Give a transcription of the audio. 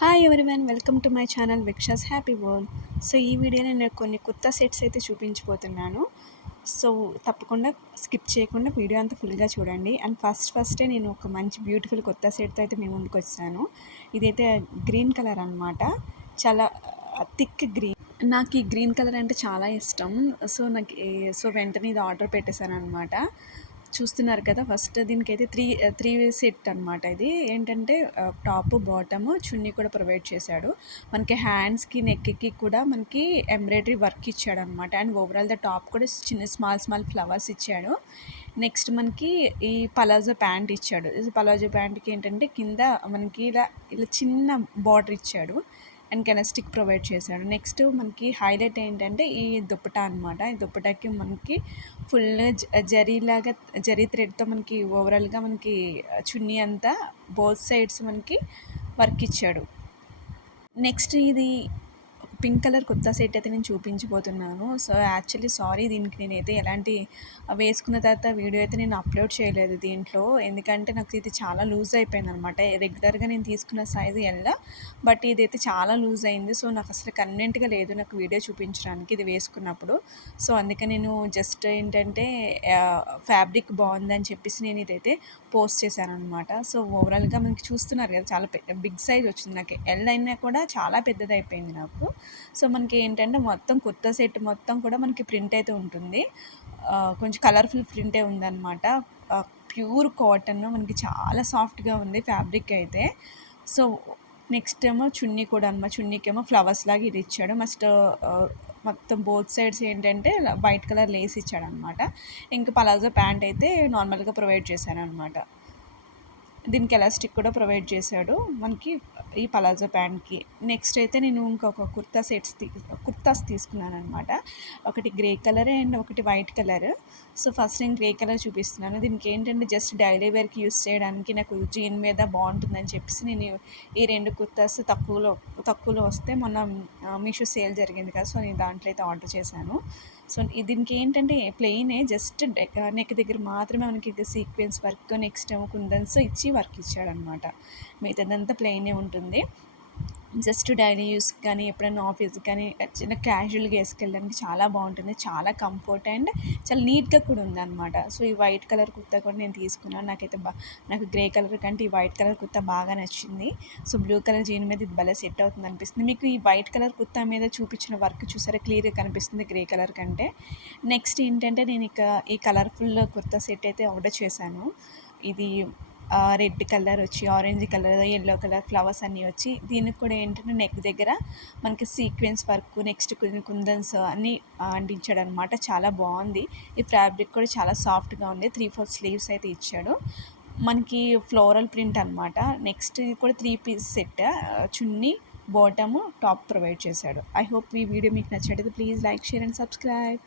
Hi everyone, welcome to my channel Vikshas Happy World. So ఈ వీడియోలో నేను కొన్ని కొత్త సెట్స్ అయితే చూపించబోతున్నాను. సో తప్పకుండా స్కిప్ చేయకుండా వీడియో అంతా ఫుల్గా చూడండి. అండ్ ఫస్టే నేను ఒక మంచి బ్యూటిఫుల్ కొత్త సెట్తో అయితే మీ ముందుకు వచ్చాను. ఇదైతే గ్రీన్ కలర్ అనమాట, చాలా థిక్ గ్రీన్. నాకు ఈ గ్రీన్ కలర్ అంటే చాలా ఇష్టం. సో వెంటనే ఇది ఆర్డర్ పెట్టేశాను అనమాట. చూస్తున్నారు కదా, ఫస్ట్ దీనికైతే త్రీ సెట్ అనమాట. ఇది ఏంటంటే టాప్, బాటమ్, చున్నీ కూడా ప్రొవైడ్ చేశాడు. మనకి హ్యాండ్స్కి, నెక్కి కూడా మనకి ఎంబ్రాయిడరీ వర్క్ ఇచ్చాడు అనమాట. అండ్ ఓవరాల్ ద టాప్ కూడా స్మాల్ ఫ్లవర్స్ ఇచ్చాడు. నెక్స్ట్ మనకి ఈ పలాజో ప్యాంట్ ఇచ్చాడు. పలాజో ప్యాంట్కి ఏంటంటే కింద మనకి ఇలా చిన్న బార్డర్ ఇచ్చాడు అండ్ కెనస్టిక్ ప్రొవైడ్ చేశాడు. నెక్స్ట్ మనకి హైలైట్ ఏంటంటే ఈ దుప్పటా అనమాట. ఈ దుప్పటాకి మనకి ఫుల్ జరీ థ్రెడ్తో మనకి ఓవరాల్గా మనకి చున్నీ అంతా బోత్ సైడ్స్ మనకి వర్క్ ఇచ్చాడు. నెక్స్ట్ ఇది పింక్ కలర్ కొత్త సెట్ అయితే నేను చూపించబోతున్నాను. సో యాక్చువల్లీ సారీ, దీనికి నేనైతే ఎలాంటి వేసుకున్న తర్వాత వీడియో అయితే నేను అప్లోడ్ చేయలేదు దీంట్లో. ఎందుకంటే నాకు ఇది చాలా లూజ్ అయిపోయింది అనమాట. రెగ్యులర్గా నేను తీసుకున్న సైజు ఎల్, బట్ ఇదైతే చాలా లూజ్ అయింది. సో నాకు అసలు కన్వీనెంట్గా లేదు నాకు వీడియో చూపించడానికి ఇది వేసుకున్నప్పుడు. సో అందుకే నేను జస్ట్ ఏంటంటే ఫ్యాబ్రిక్ బాగుందని చెప్పేసి నేను ఇదైతే పోస్ట్ చేశాను అనమాట. సో ఓవరాల్గా మనకి చూస్తున్నారు కదా, చాలా బిగ్ సైజ్ వచ్చింది. నాకు ఎల్ అయినా కూడా చాలా పెద్దది అయిపోయింది నాకు. సో మనకి ఏంటంటే మొత్తం కొత్త సెట్ మొత్తం కూడా మనకి ప్రింట్ అయితే ఉంటుంది. కొంచెం కలర్ఫుల్ ప్రింటే ఉందన్నమాట. ప్యూర్ కాటన్, మనకి చాలా సాఫ్ట్గా ఉంది ఫ్యాబ్రిక్ అయితే. సో నెక్స్ట్ ఏమో చున్నీ కూడా అనమాట. చున్నీకేమో ఫ్లవర్స్ లాగా ఇది ఇచ్చాడు. మొత్తం బోత్ సైడ్స్ ఏంటంటే వైట్ కలర్ లేస్ ఇచ్చాడు అనమాట. ఇంకా పలాజో ప్యాంట్ అయితే నార్మల్గా ప్రొవైడ్ చేశాను అనమాట. దీనికి ఎలాస్టిక్ కూడా ప్రొవైడ్ చేశాడు మనకి ఈ పలాజో ప్యాంట్కి. నెక్స్ట్ అయితే నేను ఇంకొక కుర్తాస్ తీసుకున్నాను అనమాట. ఒకటి గ్రే కలర్ అండ్ ఒకటి వైట్ కలర్. సో ఫస్ట్ నేను గ్రే కలర్ చూపిస్తున్నాను. దీనికి ఏంటంటే జస్ట్ డైలీ వేర్కి యూస్ చేయడానికి నాకు జీన్ మీద బాగుంటుందని చెప్పేసి నేను ఈ రెండు కుర్తాస్ తక్కువలో వస్తే మొన్న మీషో సేల్ జరిగింది కదా, సో నేను దాంట్లో అయితే ఆర్డర్ చేశాను. సో దీనికి ఏంటంటే ప్లెయినే, జస్ట్ నెక్ దగ్గర మాత్రమే మనకి సీక్వెన్స్ వర్క్, నెక్స్ట్ ఏమో కుందన్స్ ఇచ్చి వర్క్ ఇచ్చాడనమాట. మిగతాదంతా ప్లెయినే ఉంటుంది. జస్ట్ డైలీ యూస్ కానీ ఎప్పుడైనా ఆఫీస్కి కానీ చిన్న క్యాజువల్గా వేసుకెళ్ళడానికి చాలా బాగుంటుంది. చాలా కంఫర్ట్ అండ్ చాలా నీట్గా కూడా ఉందన్నమాట. సో ఈ వైట్ కలర్ కుర్తా కూడా నేను తీసుకున్నాను. నాకు గ్రే కలర్ కంటే ఈ వైట్ కలర్ కుర్తా బాగా నచ్చింది. సో బ్లూ కలర్ జీన్ మీద ఇది భలే సెట్ అవుతుంది అనిపిస్తుంది. మీకు ఈ వైట్ కలర్ కుర్తా మీద చూపించిన వర్క్ చూసారా, క్లియర్గా కనిపిస్తుంది గ్రే కలర్ కంటే. నెక్స్ట్ ఏంటంటే నేను ఈ కలర్ఫుల్ కుర్తా సెట్ అయితే ఆర్డర్ చేశాను. ఇది రెడ్ కలర్ వచ్చి, orange colour, yellow colour flowers అన్నీ వచ్చి, దీనికి కూడా ఏంటంటే నెక్ దగ్గర మనకి సీక్వెన్స్ వర్క్, నెక్స్ట్ కుందన్స్ అన్నీ అంటించాడు అనమాట. చాలా బాగుంది. ఈ ఫ్యాబ్రిక్ కూడా చాలా సాఫ్ట్గా ఉంది. 3/4 స్లీవ్స్ అయితే ఇచ్చాడు మనకి, ఫ్లోరల్ ప్రింట్ అనమాట. నెక్స్ట్ ఇది కూడా 3 పీస్ సెట్, చున్నీ, బాటము, టాప్ ప్రొవైడ్ చేశాడు. ఐ హోప్ ఈ వీడియో మీకు నచ్చినట్లయితే please like, share and subscribe.